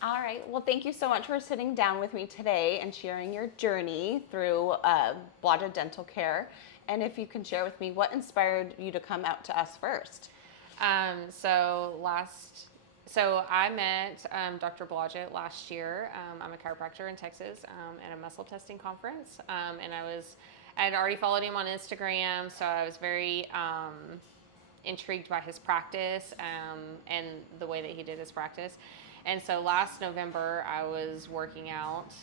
All right. Well, thank you so much for sitting down with me today and sharing your journey through Blodgett Dental Care. And if you can share with me what inspired you to come out to us first. So I met Dr. Blodgett last year. I'm a chiropractor in Texas at a muscle testing conference, and I had already followed him on Instagram, so I was very intrigued by his practice and the way that he did his practice. And so last November, I was working out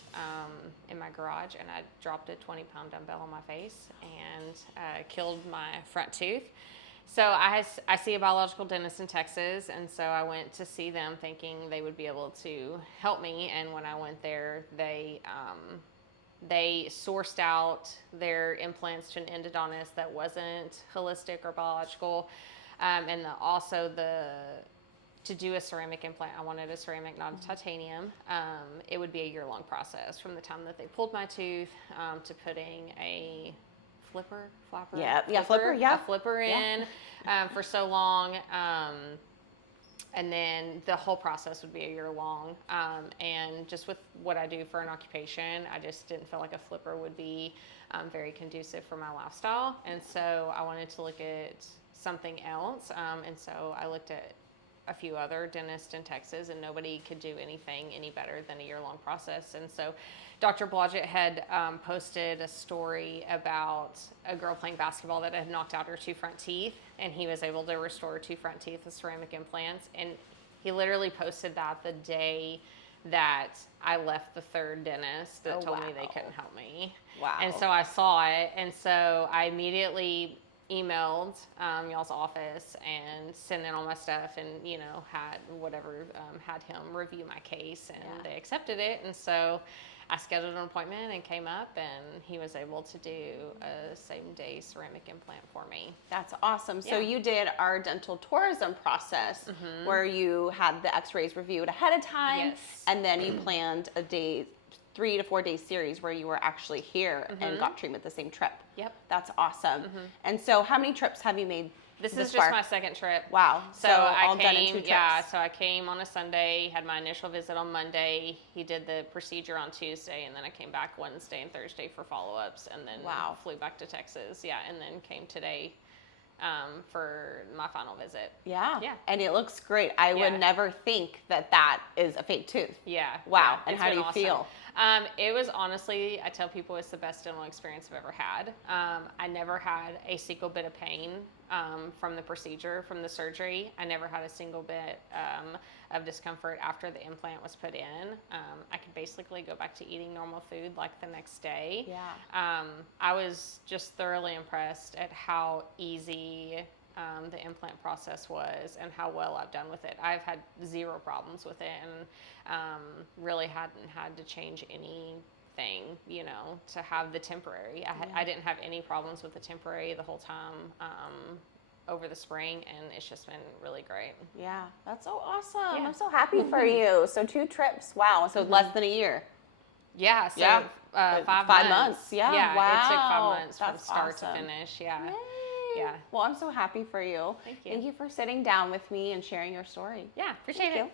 in my garage, and I dropped a 20-pound dumbbell on my face and killed my front tooth. So I see a biological dentist in Texas, and so I went to see them thinking they would be able to help me. And when I went there, they sourced out their implants to an endodontist that wasn't holistic or biological, to do a ceramic implant, I wanted a ceramic, not a titanium. It would be a year-long process from the time that they pulled my tooth to putting a flipper in for so long. And then the whole process would be a year long. And just with what I do for an occupation, I just didn't feel like a flipper would be very conducive for my lifestyle. And so I wanted to look at something else. And so I looked at a few other dentists in Texas, and nobody could do anything any better than a year-long process. And so Dr. Blodgett had posted a story about a girl playing basketball that had knocked out her 2 front teeth, and he was able to restore her 2 front teeth with ceramic implants. And he literally posted that the day that I left the 3rd dentist that told me they couldn't help me. Wow. And so I saw it, and so I immediately emailed y'all's office and sent in all my stuff, and had him review my case, and they accepted it. And so I scheduled an appointment and came up, and he was able to do a same-day ceramic implant for me. That's awesome. So you did our dental tourism process where you had the x-rays reviewed ahead of time, and then you planned a 3 to 4 day series where you were actually here and got treatment the same trip. Yep. That's awesome. And so how many trips have you made This is just my 2nd trip. Wow. So all done in 2 trips. Yeah, so I came on a Sunday, had my initial visit on Monday. He did the procedure on Tuesday, and then I came back Wednesday and Thursday for follow-ups, and then flew back to Texas. Yeah, and then came today for my final visit. Yeah. And it looks great. I would never think that is a fake tooth. Yeah. Wow. Yeah, and how do you feel? It was honestly, I tell people, it's the best dental experience I've ever had. I never had a single bit of pain from the procedure, from the surgery. I never had a single bit of discomfort after the implant was put in. I could basically go back to eating normal food like the next day. Yeah. I was just thoroughly impressed at how easy the implant process was and how well I've done with it. I've had 0 problems with it, and really hadn't had to change anything, to have the temporary. I didn't have any problems with the temporary the whole time over the spring, and it's just been really great. Yeah, that's so awesome. Yeah. I'm so happy for you. So 2 trips. Wow. So less than a year. Yeah. So 5 months. Yeah. Yeah. Wow. It took 5 months That's from start awesome. to finish. Yeah. Yay. Yeah. Well, I'm so happy for you. Thank you. Thank you for sitting down with me and sharing your story. Yeah. Appreciate it.